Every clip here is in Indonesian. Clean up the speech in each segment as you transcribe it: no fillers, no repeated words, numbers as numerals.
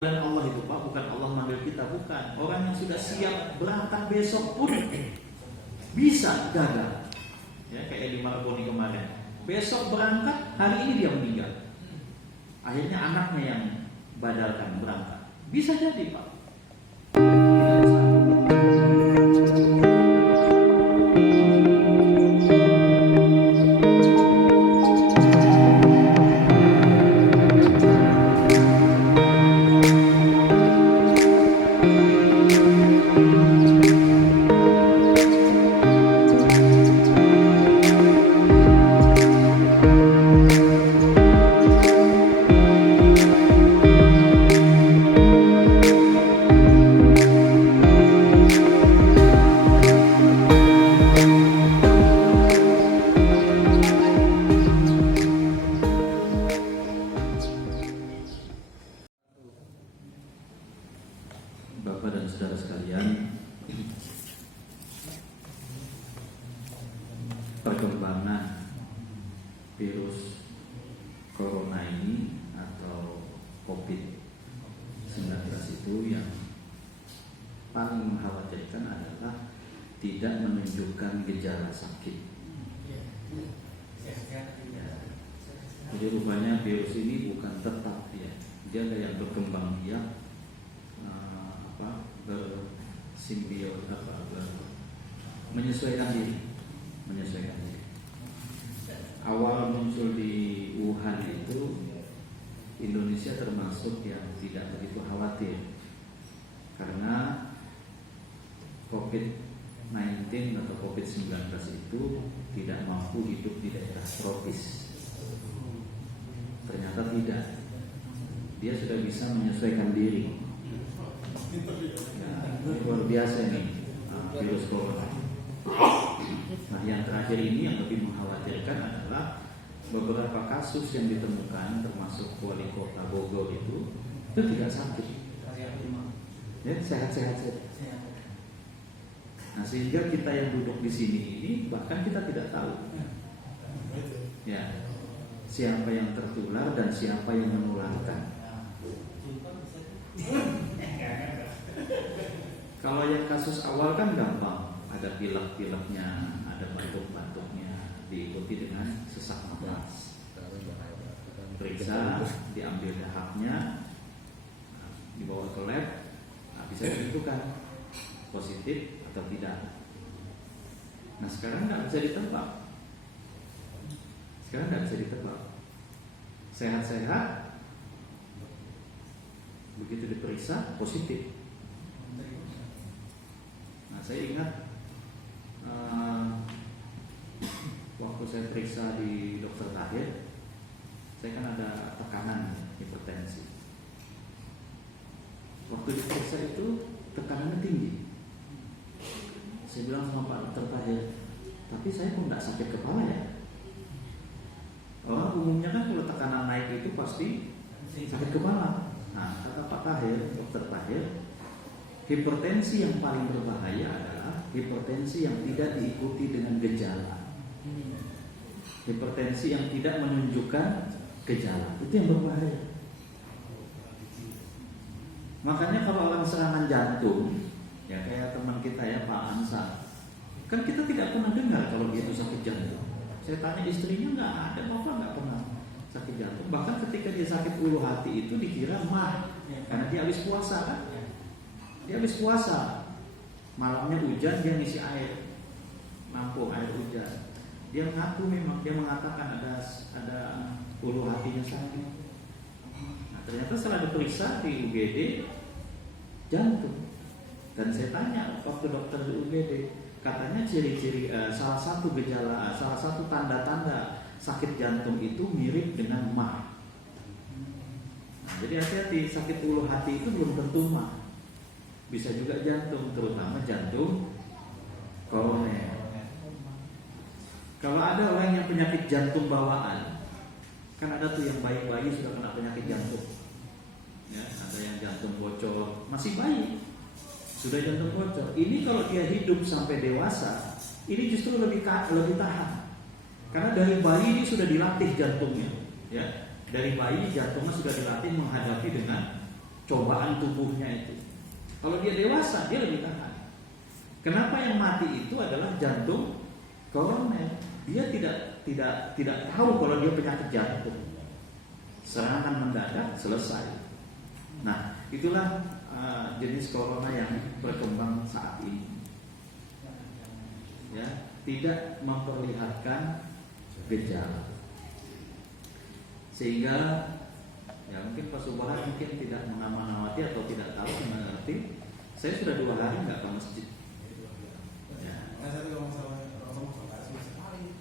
Dan Allah itu Pak, bukan Allah manggil kita, bukan. Orang yang sudah siap berangkat besok pun bisa gagal. Ya, kayak di Marboni kemarin. Besok berangkat, hari ini dia meninggal. Akhirnya anaknya yang badalkan berangkat. Bisa jadi Pak. Bapak dan saudara sekalian, perkembangan virus corona ini atau COVID-19 itu yang paling mengkhawatirkan adalah tidak menunjukkan gejala sakit. Jadi rupanya virus ini bukan tetap ya, dia ada yang berkembang biak, bersimbiot, menyesuaikan diri. Awal muncul di Wuhan itu Indonesia termasuk yang tidak begitu khawatir karena COVID-19 atau COVID-19 itu tidak mampu hidup di daerah tropis. Ternyata tidak, dia sudah bisa menyesuaikan diri. Luar biasa nih virus corona. Nah, yang terakhir ini yang lebih mengkhawatirkan adalah beberapa kasus yang ditemukan, termasuk wali kota Bogor itu tidak sakit, ya, sehat-sehat saja. Nah, sehingga kita yang duduk di sini ini bahkan kita tidak tahu, ya, siapa yang tertular dan siapa yang menularkan. Kalau yang kasus awal kan gampang, ada pilek-pileknya, ada batuk-batuknya, diikuti dengan sesak napas. Periksa, diambil dahaknya, dibawa ke lab, bisa ditentukan positif atau tidak. Nah, sekarang nggak bisa ditebak. Sehat-sehat, begitu diperiksa positif. Nah, saya ingat waktu saya periksa di Dokter Tahir, saya kan ada tekanan hipertensi. Waktu diperiksa itu tekanannya tinggi. Saya bilang sama Pak Dokter Tahir, tapi saya kok nggak sakit kepala ya? Orang umumnya kan kalau tekanan naik itu pasti sakit kepala. Nah, kata Pak Tahir, Dokter Tahir, hipertensi yang paling berbahaya adalah hipertensi yang tidak diikuti dengan gejala. Hipertensi yang tidak menunjukkan gejala, itu yang berbahaya. Makanya kalau orang serangan jantung, ya kayak teman kita ya Pak Ansa, kan kita tidak pernah dengar kalau dia itu sakit jantung. Saya tanya istrinya, nggak ada, bapak nggak pernah sakit jantung. Bahkan ketika dia sakit ulu hati itu dikira mah, karena dia habis puasa kan. Dia habis puasa, malamnya hujan, dia ngisi air, nampung air hujan. Dia mengaku memang, dia mengatakan ada ulu hatinya sakit. Nah, ternyata setelah diperiksa di UGD jantung. Dan saya tanya waktu dokter di UGD, katanya ciri-ciri salah satu gejala, salah satu tanda-tanda sakit jantung itu mirip dengan mah. Nah, jadi hati-hati, sakit ulu hati itu belum tentu mah. Bisa juga jantung, terutama jantung koroner. Kalau ada orang yang penyakit jantung bawaan, kan ada tuh yang bayi-bayi sudah kena penyakit jantung, ya, ada yang jantung bocor, masih bayi sudah jantung bocor. Ini kalau dia hidup sampai dewasa, ini justru lebih tahan, karena dari bayi ini sudah dilatih jantungnya, ya, dari bayi jantungnya sudah dilatih menghadapi dengan cobaan tubuhnya itu. Kalau dia dewasa, dia lebih tahan. Kenapa yang mati itu adalah jantung koroner? Dia tidak tahu kalau dia penyakit jantung. Serangan mendadak, selesai. Nah, itulah jenis corona yang berkembang saat ini. Ya, tidak memperlihatkan gejala. Sehingga ya mungkin Pak Subhan mungkin tidak mengamati atau tidak tahu mengerti. Saya sudah 2 hari nggak ke masjid.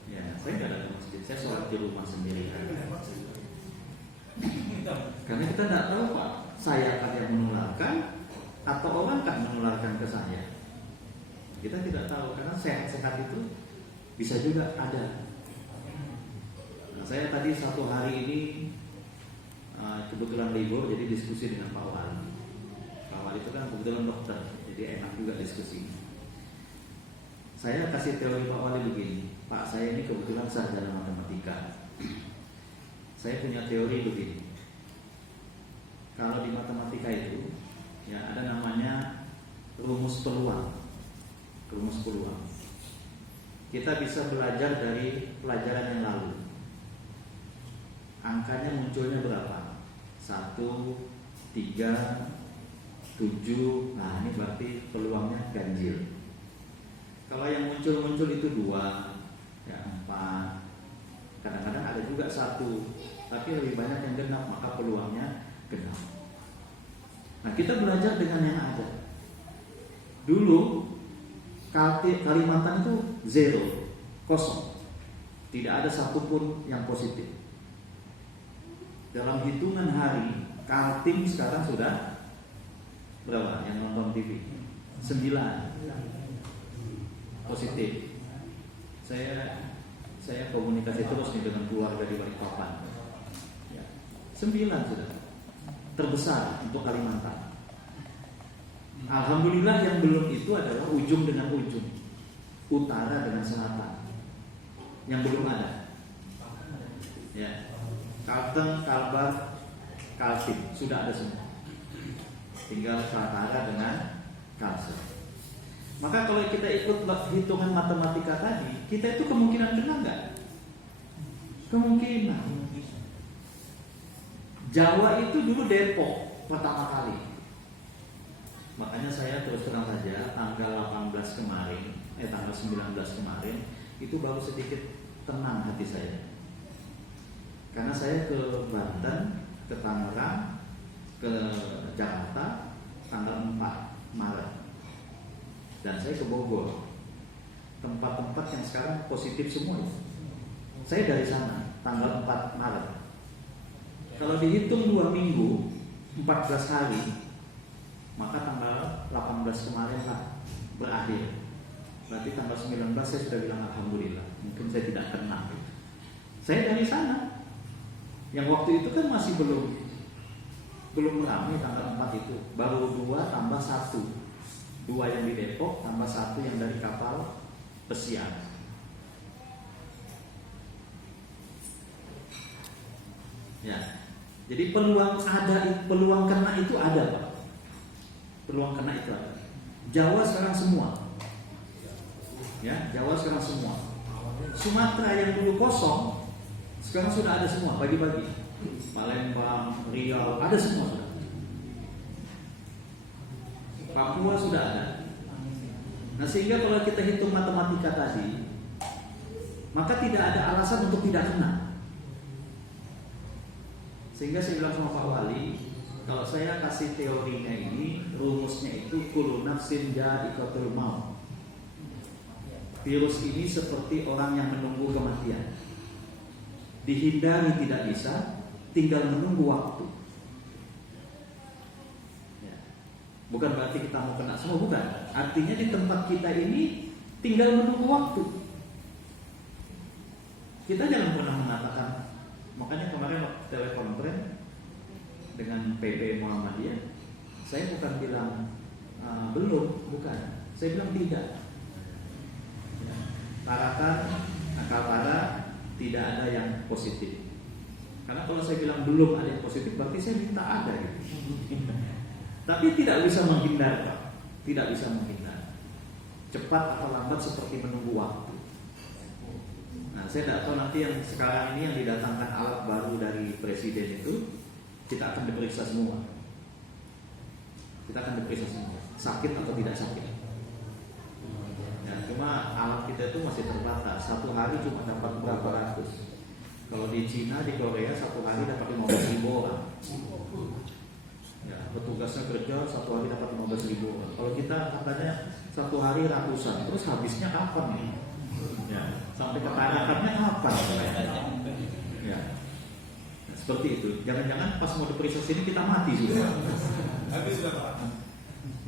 Ya, saya nggak ada ke masjid. Saya sholat di rumah sendiri. Karena kita tidak tahu Pak, saya kah yang menularkan atau orang kah menularkan ke saya. Kita tidak tahu karena sehat-sehat itu bisa juga ada. Nah, saya tadi 1 hari ini kebetulan libur, jadi diskusi dengan Pak Wali. Pak Wali itu kan kebetulan dokter, jadi enak juga diskusi. Saya kasih teori Pak Wali begini, Pak, saya ini kebetulan sarjana matematika. Saya punya teori begini. Kalau di matematika itu ya ada namanya rumus peluang. Rumus peluang. Kita bisa belajar dari pelajaran yang lalu. Angkanya munculnya berapa? 1, 3, 7. Nah, ini berarti peluangnya ganjil. Kalau yang muncul itu 2, ya 4. Kadang-kadang ada juga 1, tapi lebih banyak yang genap, maka peluangnya genap. Nah, kita belajar dengan yang ada. Dulu Kalimantan itu 0, kosong. Tidak ada satupun yang positif. Dalam hitungan hari, Kaltim sekarang sudah berapa yang nonton TV? 9 positif. Saya komunikasi terus nih dengan keluarga di Balikpapan. Ya, 9 sudah. Terbesar untuk Kalimantan. Alhamdulillah yang belum itu adalah ujung dengan ujung, utara dengan selatan, yang belum ada. Ya, Kalteng, Kalbar, Kaltim sudah ada semua. Tinggal Kaltara dengan Kalsel. Maka kalau kita ikut hitungan matematika tadi, kita itu kemungkinan kena nggak? Kemungkinan. Jawa itu dulu Depok pertama kali. Makanya saya terus terang saja tanggal 18 kemarin, tanggal 19 kemarin itu baru sedikit tenang hati saya. Karena saya ke Banten, ke Tangerang, ke Jakarta tanggal 4 Maret. Dan saya ke Bogor. Tempat-tempat yang sekarang positif semua. Saya dari sana tanggal 4 Maret. Kalau dihitung 2 minggu, 14 hari, maka tanggal 18 kemarin berakhir. Berarti tanggal 19 saya sudah bilang alhamdulillah. Mungkin saya tidak kena. Saya dari sana. Yang waktu itu kan masih belum ramai tanggal 4 itu. Baru 2 tambah 1. 2 yang di Depok tambah 1 yang dari kapal pesiar. Ya. Jadi peluang kena itu ada, Pak. Peluang kena itu ada. Jawa sekarang semua. Ya, Jawa sekarang semua. Sumatera yang dulu kosong sekarang sudah ada semua pagi-pagi. Palembang, Riau, ada semua sudah. Papua sudah ada. Nah, sehingga kalau kita hitung matematika tadi, maka tidak ada alasan untuk tidak kena. Sehingga saya bilang sama Pak Wali, kalau saya kasih teorinya ini, rumusnya itu kullu nafsin dha'iqatul maut. Virus ini seperti orang yang menunggu kematian. Dihindari tidak bisa, tinggal menunggu waktu. Ya. Bukan berarti kita mau kena semua, bukan. Artinya di tempat kita ini tinggal menunggu waktu. Kita jangan pernah mengatakan. Makanya kemarin waktu telekonferensi dengan PB Muhammadiyah, saya bukan bilang belum, bukan. Saya bilang tidak. Ya. Tarakan, Kaltara tidak ada yang positif. Karena kalau saya bilang belum ada yang positif, berarti saya minta ada gitu. Tapi tidak bisa menghindar, Pak. Tidak bisa menghindar. Cepat atau lambat seperti menunggu waktu. Nah, saya tidak tahu nanti yang sekarang ini yang didatangkan alat baru dari presiden itu, kita akan diperiksa semua. Kita akan diperiksa semua, sakit atau tidak sakit. Ya, cuma alat kita itu masih terbatas. Satu hari cuma dapat berapa ratus. Kalau di Cina, di Korea satu hari dapat 15.000 orang. Ya, petugasnya kerja satu hari dapat 15.000 orang. Kalau kita katanya satu hari ratusan, terus habisnya kapan nih? Ya, sampai ketarakannya kapan? Ya, nah, seperti itu. Jangan-jangan pas mau diperiksa sini kita mati sudah. Habis sudah Pak.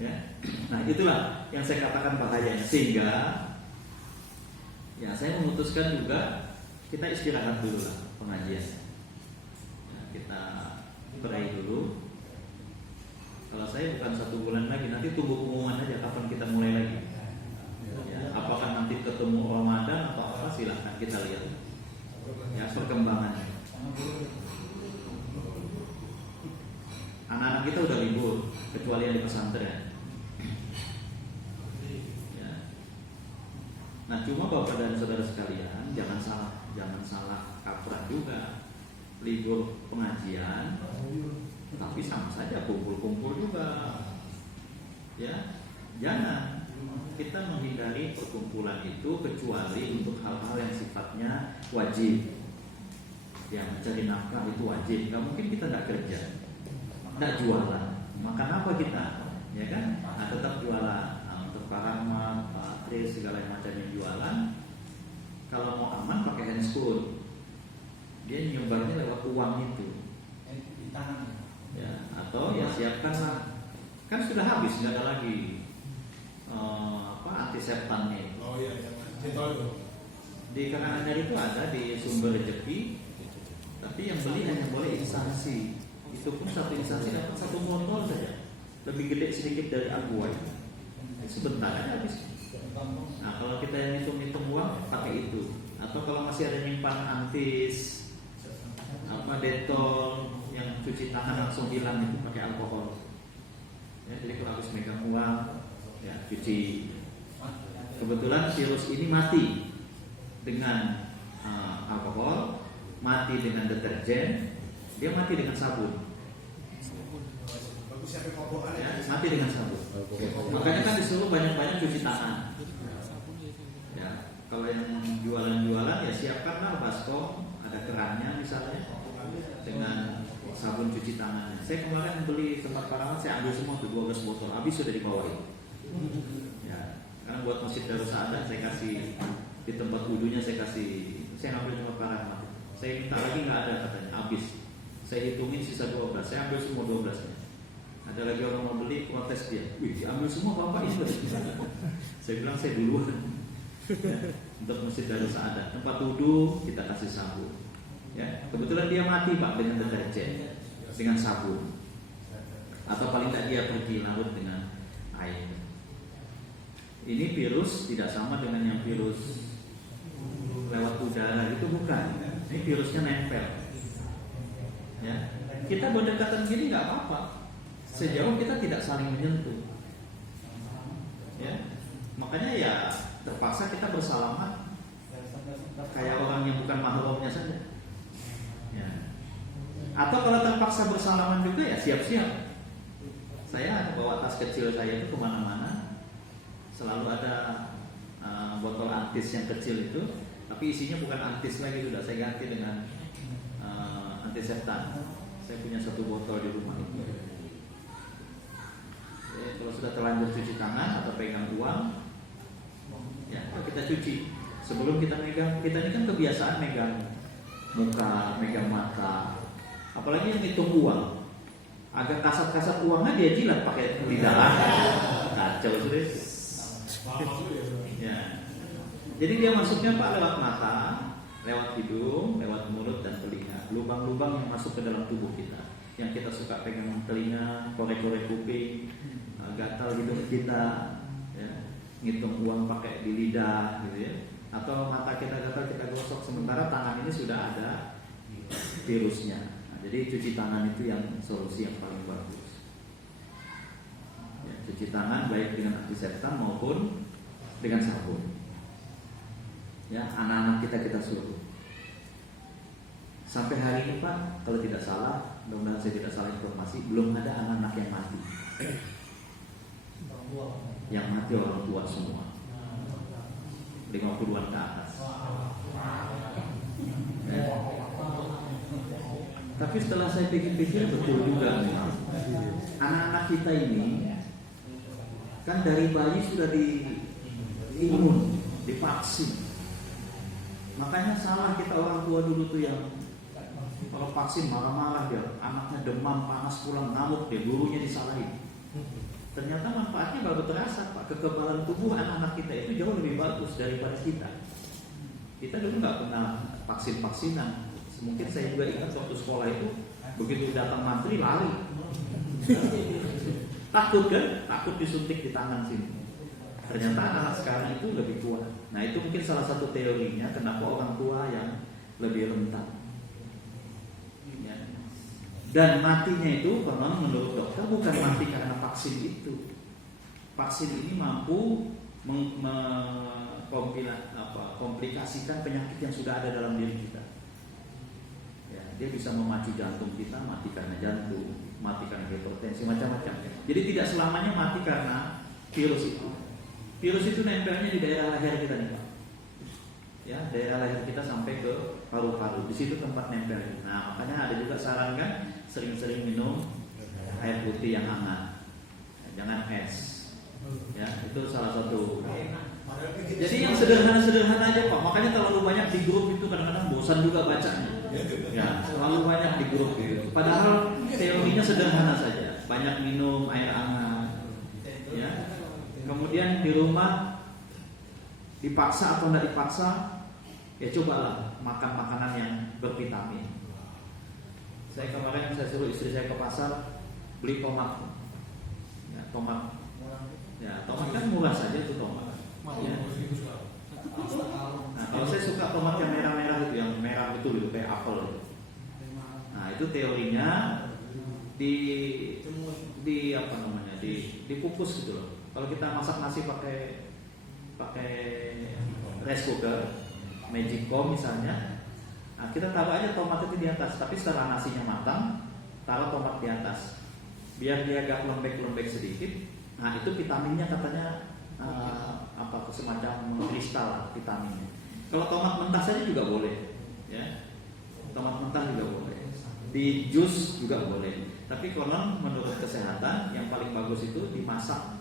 Ya, nah itulah yang saya katakan bahayanya. Sehingga, ya saya memutuskan juga kita istirahat dulu lah pengajian. Ya, kita pray dulu. Kalau saya bukan 1 bulan lagi, nanti tunggu pengumuman aja kapan kita mulai lagi. Ya, apakah nanti ketemu Ramadan atau apa, silahkan kita lihat. Ya, perkembangannya. Anak-anak kita udah libur, kecuali yang di pesantren. Ya. Nah, cuma Bapak dan saudara sekalian, jangan salah kaprah juga. Libur pengajian, tapi sama saja kumpul-kumpul juga. Ya, jangan. Kita menghindari perkumpulan itu kecuali untuk hal-hal yang sifatnya wajib. Ya, mencari nafkah itu wajib. Gak mungkin kita nggak kerja, nggak jualan. Makan apa kita? Ya kan? Nah, tetap jualan. Nah, untuk Pak Rahmat, Pak Tris, segala macam yang jualan. Kalau mau aman pakai handphone. Dia nyebarnya lewat uang itu. Ya, atau ya siapkanlah. Kan sudah habis, nggak ada lagi antiseptannya. Oh iya, itu. Di Karanganyar itu ada di Sumber Rezeki, tapi yang beli hanya boleh instansi. Itu pun satu instansi dapat 1 botol saja, lebih gede sedikit dari Aguai. Sebentar aja habis. Nah, kalau kita yang hitung-hitung uang pakai itu. Atau kalau masih ada nyimpan antis, detol yang cuci tangan langsung hilang, itu pakai alkohol. Ya, jadi kalau habis megang uang, ya cuci. Kebetulan virus ini mati dengan alkohol, mati dengan deterjen, dia mati dengan sabun. Ya, mati dengan sabun. Makanya kan disuruh banyak-banyak cuci tangan. Ya, kalau yang jualan-jualan ya siapkanlah baskom, ada kerannya misalnya, dengan sabun cuci tangannya. Saya kemarin beli tempat Parawan, saya ambil semua tuh 12 botol, habis sudah dibawain. Ya, karena buat Masjid Darus Saadah saya kasih di tempat wudunya, saya ambil tempat Parawan. Saya minta lagi nggak ada katanya, habis. Saya hitungin sisa 12, saya ambil semua 12-nya. Ada lagi orang mau beli, protes dia, wih diambil semua bapak itu. Saya bilang saya duluan. Untuk Masjid Darus Saadah, tempat wudu kita kasih sabun. Ya, kebetulan dia mati Pak dengan deterjen, dengan sabun, atau paling tidak dia pergi larut dengan air. Ini virus tidak sama dengan yang virus lewat udara, itu bukan. Ini virusnya nempel. Ya, kita berdekatan gini nggak apa-apa, sejauh kita tidak saling menyentuh. Ya, makanya ya terpaksa kita bersalaman kayak orang yang bukan mahramnya saja. Ya. Atau kalau terpaksa bersalaman juga ya siap-siap. Saya bawa tas kecil saya itu kemana-mana, selalu ada botol antis yang kecil itu, tapi isinya bukan antis lagi, sudah saya ganti dengan antiseptan. Saya punya 1 botol di rumah itu. Kalau sudah terlanjur cuci tangan atau pegang uang, ya kita cuci. Sebelum kita megang, kita ini kan kebiasaan megang muka, megang mata, apalagi yang hitung uang, agak kasar-kasar uangnya dia jilat pakai lidah, kacau sudah. Ya. Jadi dia masuknya Pak lewat mata, lewat hidung, lewat mulut dan telinga, lubang-lubang yang masuk ke dalam tubuh kita, yang kita suka pegang telinga, korek-korek kuping, gatal hidung kita, ya. Ngitung uang pakai di lidah, gitu ya. Atau mata kita gatal kita gosok, sementara tangan ini sudah ada virusnya. Nah, jadi cuci tangan itu yang solusi yang paling bagus. cuci tangan baik dengan antiseptik maupun dengan sabun. Ya, anak-anak kita suruh. Sampai hari ini Pak, kalau tidak salah, mudah-mudahan saya tidak salah informasi, belum ada anak-anak yang mati. Yang mati orang tua semua, 50-an ke atas. Ya. Tapi setelah saya pikir-pikir betul juga nih. Anak-anak kita ini kan dari bayi sudah diimun, divaksin. Makanya salah kita orang tua dulu tuh yang kalau vaksin marah-marah dia, anaknya demam, panas, pulang ngamuk dia, gurunya disalahin. Ternyata manfaatnya baru terasa Pak. Kekebalan tubuh anak-anak kita itu jauh lebih bagus daripada kita. Kita dulu nggak pernah vaksin-vaksinan. Mungkin saya juga ingat waktu sekolah itu begitu datang mantri lari. Takut kan? Takut disuntik di tangan sini. Ternyata anak sekarang itu lebih kuat. Nah itu mungkin salah satu teorinya kenapa orang tua yang lebih rentan. Ya. Dan matinya itu konon menurut dokter bukan mati karena vaksin itu. Vaksin ini mampu komplikasikan penyakit yang sudah ada dalam diri kita. Ya, dia bisa memacu jantung kita, mati karena jantung, mati karena hipertensi, macam-macam. Jadi tidak selamanya mati karena virus itu. Virus itu nempelnya di daerah leher kita nih Pak. Ya, daerah leher kita sampai ke paru-paru. Di situ tempat nempelnya. Nah, makanya ada juga saran kan sering-sering minum air putih yang hangat. Jangan es. Ya, itu salah satu. Jadi yang sederhana-sederhana aja Pak. Makanya terlalu banyak di grup itu kadang-kadang bosan juga bacanya. Ya, terlalu banyak di grup itu. Padahal teorinya sederhana saja. Banyak minum air hangat. Ya. Kemudian di rumah dipaksa atau tidak dipaksa, ya cobalah makan makanan yang bervitamin. Saya kemarin suruh istri saya ke pasar beli tomat. Ya, tomat. Ya, tomat kan murah saja tuh tomat. Ya. Nah, kalau saya suka tomat yang merah-merah itu, yang merah betul itu kayak apel. Nah, itu teorinya di apa namanya? Dikukus gitu loh. Kalau kita masak nasi pakai rice cooker, Magicom misalnya, nah kita taruh aja tomat itu di atas. Tapi setelah nasinya matang, taruh tomat di atas, biar dia agak lembek-lembek sedikit. Nah itu vitaminnya katanya semacam kristal vitaminnya. Kalau tomat mentah saja juga boleh, ya. Tomat mentah juga boleh. Di jus juga boleh. Tapi konon menurut kesehatan yang paling bagus itu dimasak.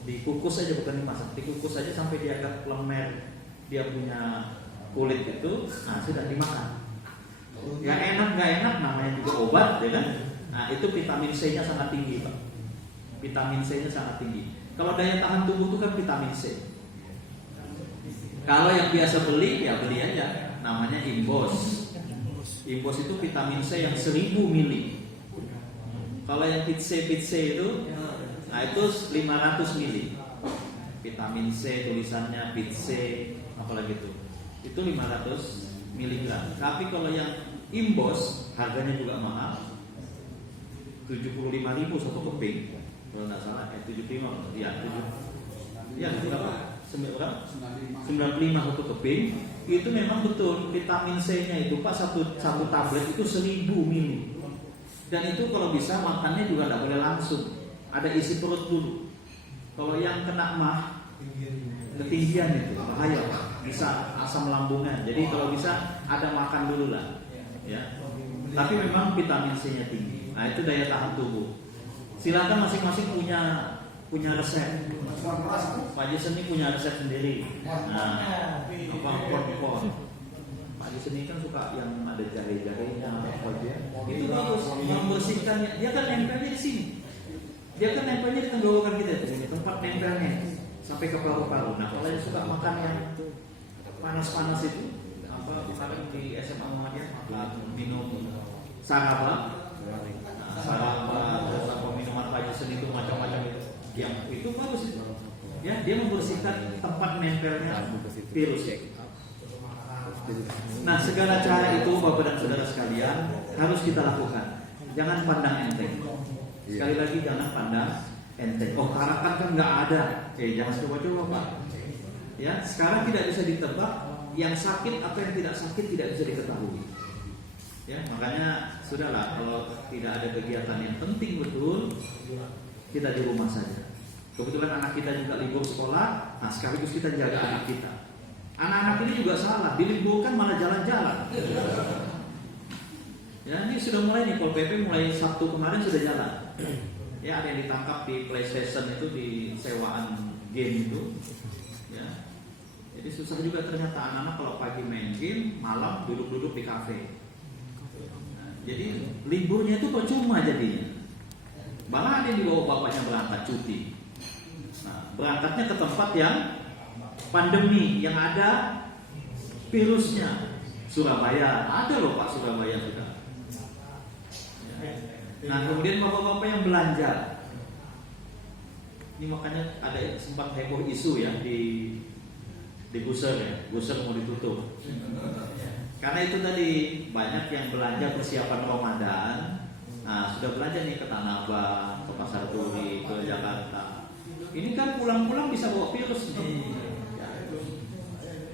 Dikukus aja, bukan dimasak, dikukus aja sampai dia agak lemer, dia punya kulit itu, nah sudah dimakan. Gak enak namanya juga obat, ya kan? Nah itu vitamin C-nya sangat tinggi Pak. Vitamin C-nya sangat tinggi. Kalau daya tahan tubuh itu kan vitamin C. Kalau yang biasa beli, ya beli aja, namanya Imbos. Imbos itu vitamin C yang 1000 mili. Kalau yang Pitse itu, nah itu 500 mili. Vitamin C tulisannya Pitse apalagi itu 500 miligram. Tapi kalau yang Imbos harganya juga mahal, 75.000 satu keping. Kalau nggak salah 75 ya berapa? 95 satu keping. Itu memang betul vitamin C-nya itu Pak satu tablet itu 1000 mili. Dan itu kalau bisa makannya juga tidak boleh langsung. Ada isi perut dulu. Kalau yang kena mah ketinggian itu bahaya Pak. Bisa asam lambungan. Jadi kalau bisa ada makan dulu lah. Ya. Tapi memang vitamin C-nya tinggi. Nah itu daya tahan tubuh. Silakan masing-masing punya resep. Pak Jason ini punya resep sendiri. Nah, apa Pak Jason ini kan suka yang ada jahe-jahenya, itu bagus membersihkannya. Dia kan nempelnya di sini. Dia kan nempelnya di tenggorokan kita itu, tempat nempelnya sampai ke paru-paru. Nah, kalau yang suka makan yang panas-panas itu, apa kemarin di SMA Muhammadiyah minum saraba, terus apa minuman Pak Jason itu macam-macam itu, yang itu bagus itu. Ya, dia membersihkan tempat nempelnya virus. Nah, segala cara itu Bapak dan Saudara sekalian harus kita lakukan. Jangan pandang enteng. Sekali lagi jangan pandang enteng. Oh, tarakan kan nggak ada. Jangan coba-coba Pak. Ya, sekarang tidak bisa ditebak. Yang sakit atau yang tidak sakit tidak bisa diketahui. Ya, makanya sudahlah, kalau tidak ada kegiatan yang penting betul, kita di rumah saja. Kebetulan anak kita juga libur sekolah, nah sekaligus kita jaga anak kita. Anak-anak ini juga salah, diliburkan malah jalan-jalan. Ya, ini sudah mulai nih, Pol PP mulai Sabtu kemarin sudah jalan. Ya, ada yang ditangkap di PlayStation itu, di sewaan game itu. Ya, jadi susah juga ternyata anak-anak kalau pagi main game, malam duduk-duduk di kafe. Nah, jadi liburnya itu percuma jadinya. Malah ada yang dibawa bapaknya berangkat cuti. Nah, berangkatnya ke tempat yang pandemi, yang ada virusnya. Surabaya, ada loh Pak, Surabaya sudah. Nah, kemudian bapak-bapak yang belanja. Ini makanya ada sempat heboh isu ya di Buser ya, Buser mau ditutup. Karena itu tadi banyak yang belanja persiapan Ramadan. Nah, sudah belanja nih ke Tanah Abang, ke Pasar Turi, ke Jakarta. Ini kan pulang-pulang bisa bawa virus nih.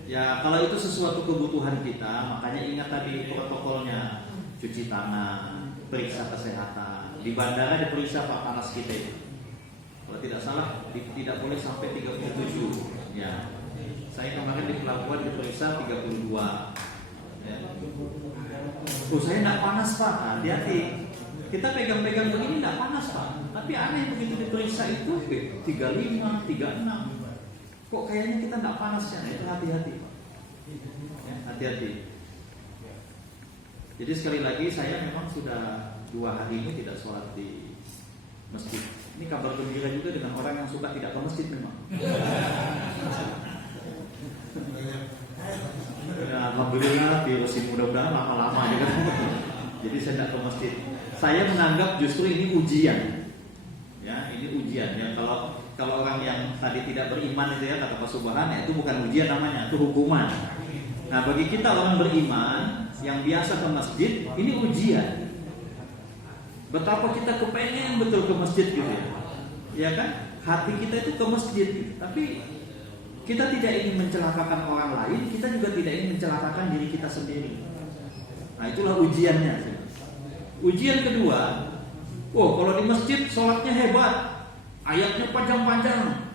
Ya, kalau itu sesuatu kebutuhan kita, makanya ingat tadi protokolnya, cuci tangan, periksa kesehatan. Di bandara diperiksa Pak panas kita itu. Kalau tidak salah tidak boleh sampai 37. Ya. Saya kemarin di pelabuhan diperiksa 32. Ya. Oh, saya tidak panas Pak, hati-hati. Kita pegang-pegang begini tidak panas Pak. Tapi aneh begitu diperiksa itu 35, 36. Kok kayaknya kita tidak panas ya? Itu hati-hati Pak. Ya, hati-hati. Jadi sekali lagi saya memang sudah 2 hari ini tidak sholat di masjid. Ini kabar gembira juga dengan orang yang suka tidak ke masjid memang. Ya, alhamdulillah virus ini mudah-mudahan lama-lama juga. Jadi saya tidak ke masjid. Saya menganggap justru ini ujian. Ya, ini ujian. Ya, kalau orang yang tadi tidak beriman itu ya kata Pak Subhan, ya, itu bukan ujian namanya, itu hukuman. Nah, bagi kita orang beriman yang biasa ke masjid, ini ujian. Betapa kita kepengen betul ke masjid gitu ya. Ya kan? Hati kita itu ke masjid gitu. Tapi kita tidak ingin mencelakakan orang lain, kita juga tidak ingin mencelakakan diri kita sendiri. Nah, itulah ujiannya. Ujian kedua, kalau di masjid sholatnya hebat, ayatnya panjang-panjang.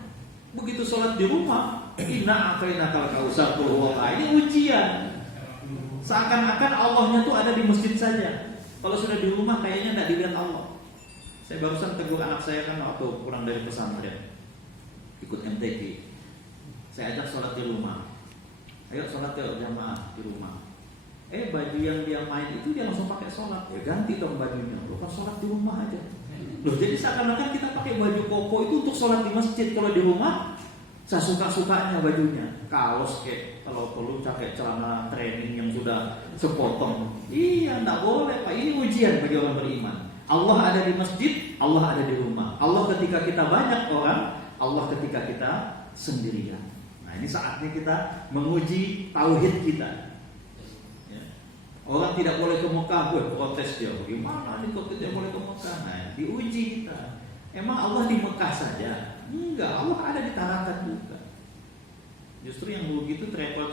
Begitu sholat di rumah, inna atainakal kausar qul huwallah. Ini ujian. Seakan-akan Allahnya tuh ada di masjid saja. Kalau sudah di rumah kayaknya tidak dilihat Allah. Saya barusan tegur anak saya kan waktu pulang dari pesantren, ikut MTQ. Saya ajak sholat di rumah. Ayo sholat ke jamaah di rumah. Baju yang dia main itu dia langsung pakai sholat. Ya ganti dong bajunya. Lo kan sholat di rumah aja. Loh, jadi seakan-akan kita pakai baju koko itu untuk sholat di masjid. Kalau di rumah, saya suka-sukanya bajunya. Kaos kayak kalau perlu pakai celana training yang sudah sepotong. Iya, enggak boleh Pak. Ini ujian bagi orang beriman. Allah ada di masjid, Allah ada di rumah. Allah ketika kita banyak orang, Allah ketika kita sendirian. Nah, ini saatnya kita menguji tauhid kita. Orang tidak boleh ke Mekah, protes dia. Bagaimana nih kok tidak boleh ke Mekah? Nah, diuji kita. Emang Allah di Mekah saja? Enggak, Allah ada di Tarakan juga. Justru yang begitu travel.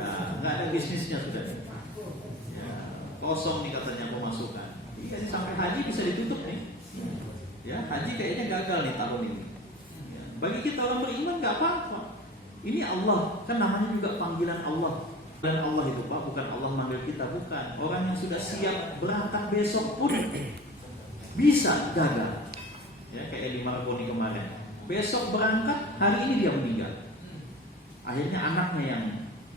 Nah, nggak ada bisnisnya sudah. Ya, kosong nih katanya pemasukan. Jadi sampai haji bisa ditutup nih. Ya, haji kayaknya gagal nih tahun ini. Ya, bagi kita orang beriman nggak apa-apa. Ini Allah, kan namanya juga panggilan Allah. Dan Allah itu Pak, bukan Allah manggil kita, bukan. Orang yang sudah siap berangkat besok pun bisa gagal. Ya, kayak di Margoni kemarin. Besok berangkat, hari ini dia meninggal. Akhirnya anaknya yang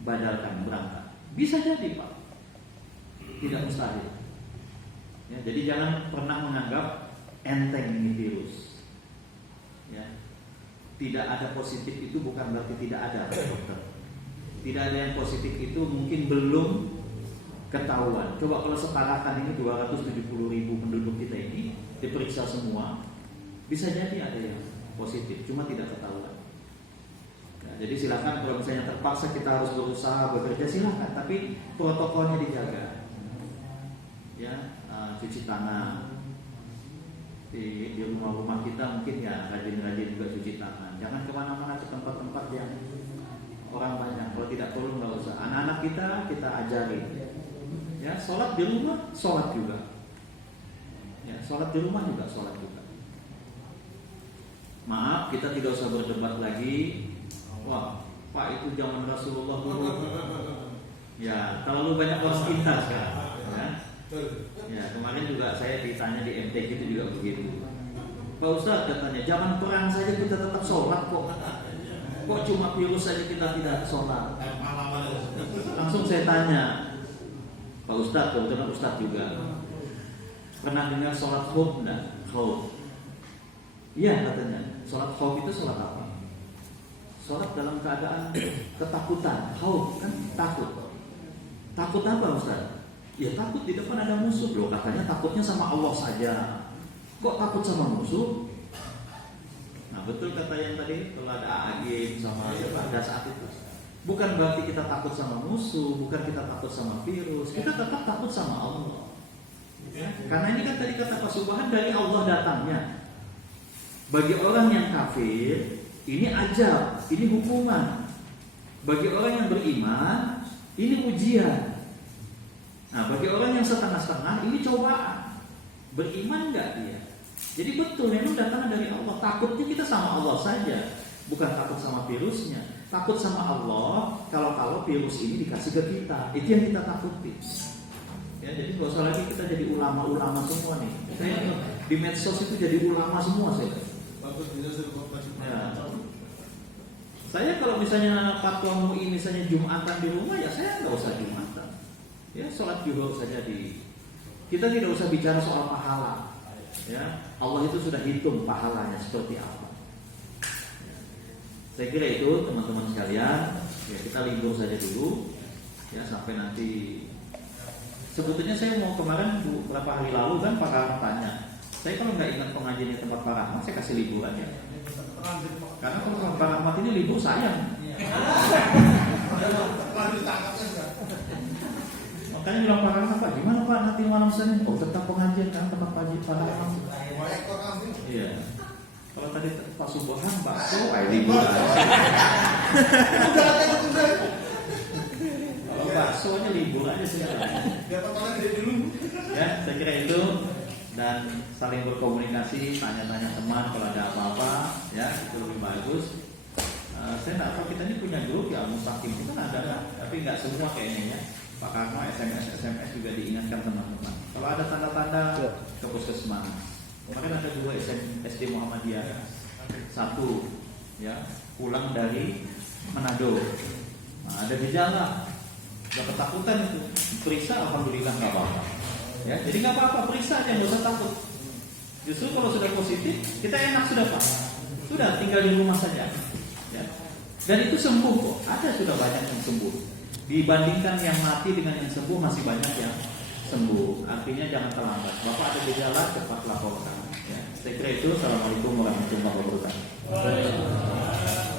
badalkan berangkat. Bisa jadi Pak. Tidak mustahil. Ya, jadi jangan pernah menganggap enteng ini virus. Ya. Tidak ada positif itu bukan berarti tidak ada, dokter. Tidak ada yang positif itu mungkin belum ketahuan. Coba kalau setarakan ini 270.000 penduduk kita ini diperiksa semua, bisa jadi ada yang positif, cuma tidak ketahuan. Nah, jadi silakan kalau misalnya terpaksa kita harus berusaha bekerja, silakan, tapi protokolnya dijaga. Ya, cuci tangan. di rumah-rumah kita mungkin ya rajin-rajin juga cuci tangan. Jangan kemana-mana ke tempat-tempat yang orang banyak. Kalau tidak perlu nggak usah. Anak-anak kita ajarin. Ya, sholat di rumah, sholat juga. Ya, sholat di rumah juga, sholat juga. Maaf, kita tidak usah berdebat lagi. Wah, Pak itu zaman Rasulullah dulu. Ya, terlalu banyak orang pintar sekarang. Ya. Ya, kemarin juga saya ditanya di MTQ itu juga begitu. Pak Ustadz katanya, zaman perang saja kita tetap sholat kok. Kok cuma virus saja kita tidak sholat? Langsung saya tanya, Pak Ustadz, kebetulan Ustadz juga, pernah dengar sholat khauf enggak? Khauf. Iya katanya, sholat khauf itu sholat apa? Sholat dalam keadaan ketakutan, khauf kan takut. Takut apa Ustadz? Ya takut di depan ada musuh. Loh katanya takutnya sama Allah saja. Kok takut sama musuh? Nah betul kata yang tadi, kalau ada AG sama pada saat itu, bukan berarti kita takut sama musuh, bukan kita takut sama virus, kita tetap takut sama Allah. Karena ini kan tadi kata Pak Subhan, dari Allah datangnya. Bagi orang yang kafir, ini ajab, ini hukuman. Bagi orang yang beriman, ini ujian. Nah, bagi orang yang setengah-setengah, ini cobaan. Beriman enggak dia? Jadi betul, memang datang dari Allah. Takutnya kita sama Allah saja, bukan takut sama virusnya. Takut sama Allah kalau virus ini dikasih ke kita. Itu yang kita takuti. Ya, jadi gak usah lagi kita jadi ulama-ulama semua nih. Saya di medsos itu jadi ulama semua saya. Ya. Saya kalau misalnya fatwa MUI misalnya Jumatan di rumah, ya saya nggak usah Jumatan. Ya, sholat zuhur saja kita tidak usah bicara soal pahala. Ya, Allah itu sudah hitung pahalanya seperti apa. Ya. Saya kira itu teman-teman sekalian. Ya, kita libur saja dulu. Ya, sampai nanti. Sebetulnya saya mau kemarin beberapa hari lalu kan Pak Rahmat tanya. Saya kalau nggak ingat pengajian di tempat Pak Rahmat, saya kasih libur aja. Karena kalau Pak Rahmat ini libur sayang. Makanya bilang Pak Rahmat, Pak, gimana Pak nanti malam Senin? Oh tetap pengajian kan tempat Pak Rahmat. Iya. Kalau tadi Pak Subhan, Pak libur. Kalau baksonya libur aja sih. Ya, saya kira itu. Dan saling berkomunikasi, tanya-tanya teman kalau ada apa-apa, ya itu lebih bagus. Saya nggak tahu kita ini punya grup ya Mustaqim itu kan ada kan, tapi nggak semua kayaknya ya. Pak Karno SMS juga diingatkan teman-teman. Kalau ada tanda-tanda ke puskesmas. Kemarin ada 2 SD Muhammadiyah, 1 ya pulang dari Manado. Nah, ada gejala, nggak ketakutan itu, periksa alhamdulillah nggak apa-apa. Ya, jadi nggak apa-apa, periksa aja, nggak usah takut. Justru kalau sudah positif, kita enak sudah Pak. Sudah tinggal di rumah saja. Ya. Dan itu sembuh kok. Ada sudah banyak yang sembuh. Dibandingkan yang mati dengan yang sembuh masih banyak yang sembuh. Artinya jangan terlambat. Bapak ada gejala cepat laporkan. Ya. Saya kira itu. Assalamualaikum warahmatullahi wabarakatuh.